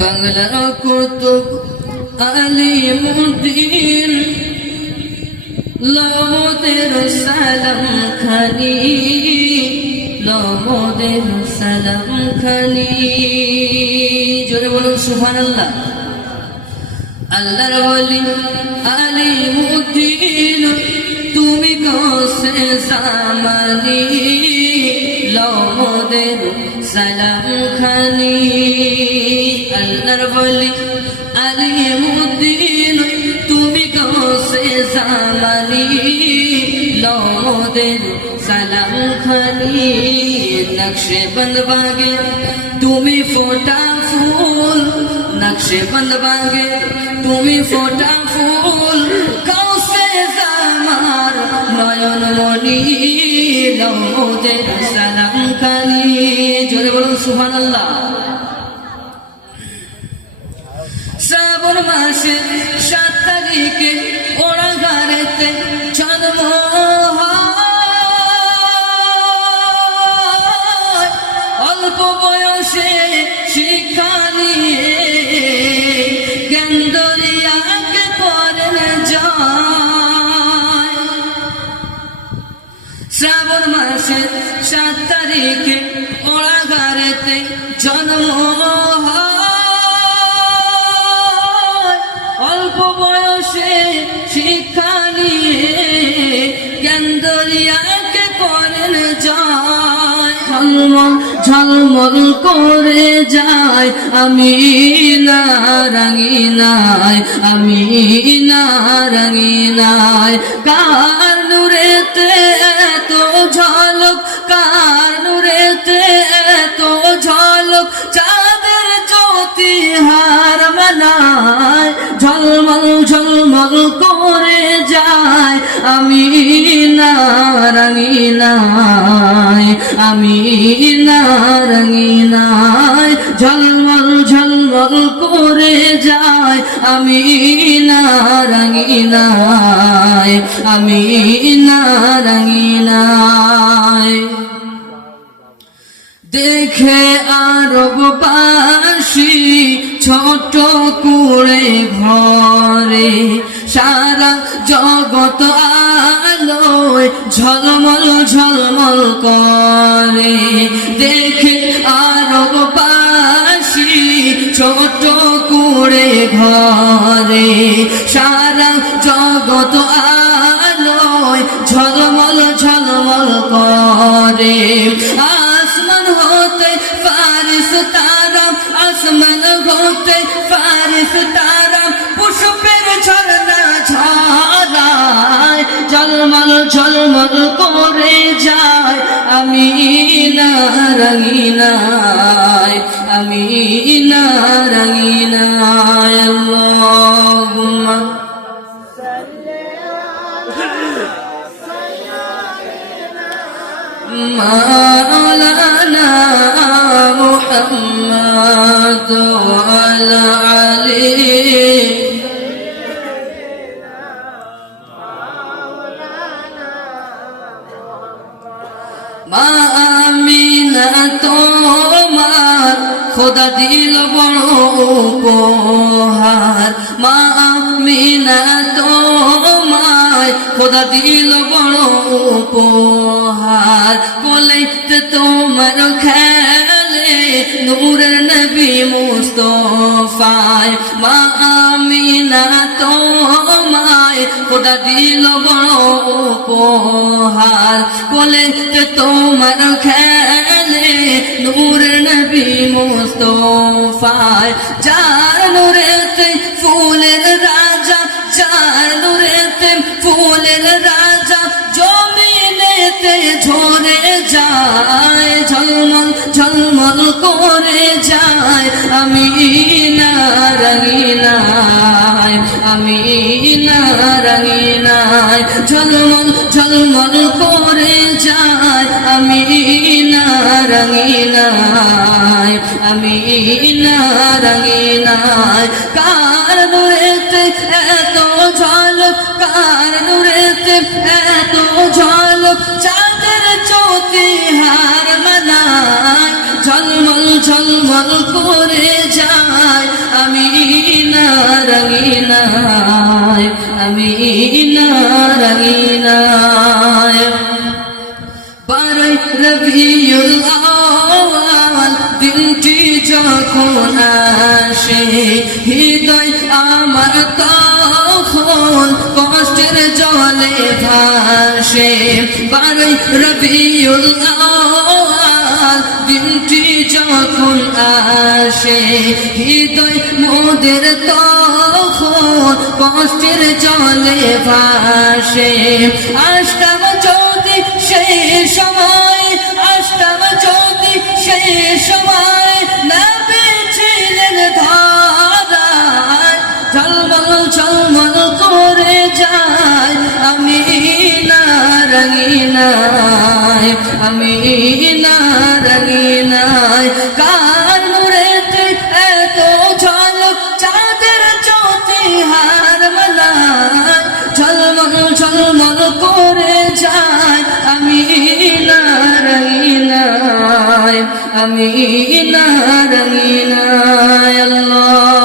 বাংলার কুতুব আলিমুদ্দিন লমদের সালাম খানি লমদের সালাম খানি জোরে বলুন, সুবহানাল্লাহ। আল্লাহর ওলি আলিমুদ্দিন তুমি কসে লমদের সালাম খানি, আল্লাহর বলি ওলি আলিমুদ্দিন তুমি কসে জামানি লমদের সালাম খানি, নকশে বন্দবাগে, তুমি ফোটা ফুল, নকশে বন্দবাগে, তুমি ফোটা ফুল নয়ন মনি খানি জোরে বলুন সুহান আল্লাহ শ্রাবণ মাসে সাত তারিখে ওরা গাড়িতে শ্রাবণ মাসে সাত তারিখে ওরা গাড়িতে জন্ম অল্প বয়সে শিক্ষা নিয়ে জ্ঞানদরিয়াকে করেন যায়। ঝলমল ঝলমল করে যায়। আমি না রাঙিনাই আমি না রাঙিনাই কার নূরেতে এত ঝলক কার নূরেতে এত ঝলক, চাঁদের জ্যোতি হার মানায় ঝলমল ঝলমল করে যায়। আমি না রঙিনাই আমি না রঙিনাই ঝলমল ঝলমল করে যায়, আমি না রঙিনাই আমি না রঙিনাই দেখে আরব পাশি ছোট কুড়ে ঘরে, সারা জগত আলোয় ঝলমল ঝলমল করে। দেখে আরব পাশি ছোট করে ঘরে, সারা জগৎ আলোয় ঝলমল ঝলমল করে। আসমান হতে ফারিস তারা, আসমান হতে ফারিস তারা, পুষ্পের ঝরনা ঝরায়, ঝলমল ঝলমল করে যায়। আমি না রঙিনায় مولانا محمد وعلى علي মা আমিনা তোমার খোদা দিল বড় উপহার মা আমিনা তোমায় খোদা দিল বড় উপহার। বলেতে তোমার খেলে নূর নবী মুস্তফায়। মা আমিনা তোমায়, খোদা দিল বড় উপহার। বলে যে তোমার খেলে নূর নবী মুস্তফায়। যার নূরেতে নূরেতে ফুলের রাজা, জমিনেতে ঝরে যায়, ঝলমল ঝলমল করে যায়। আমি না রঙিনায় আমি না রঙিনায় ঝলমল ঝলমল করে যায়। আমি না রঙিনায় আমি না রঙিনায় কার ঝলমল করে যায়। আমি না রঙিনায় আমি না রঙিনায় বারই রবিউল আওয়াল, দিনটি যখন আসে, হৃদয় আমার তখন কষ্টের জলে ভাসে। বারই রবিউল আওয়াল দিনটি যখন আসে, হৃদয় মোদের তখন কষ্টের জলে ভাসে। আষ্টাম যদি সেই সময়, আষ্টাম যদি সেই সময় না পেয়েছিলেন ধারায়। ঝলমল ঝলমল করে যায় আমি না আমি না রঙিনায় কার মুরেতে এত ঝলক, চাঁদের জ্যোতি হার মানায়। ঝলমল ঝলমল করে যায় আমি না রঙিনায় আমি না রঙিনায় আল্লাহ।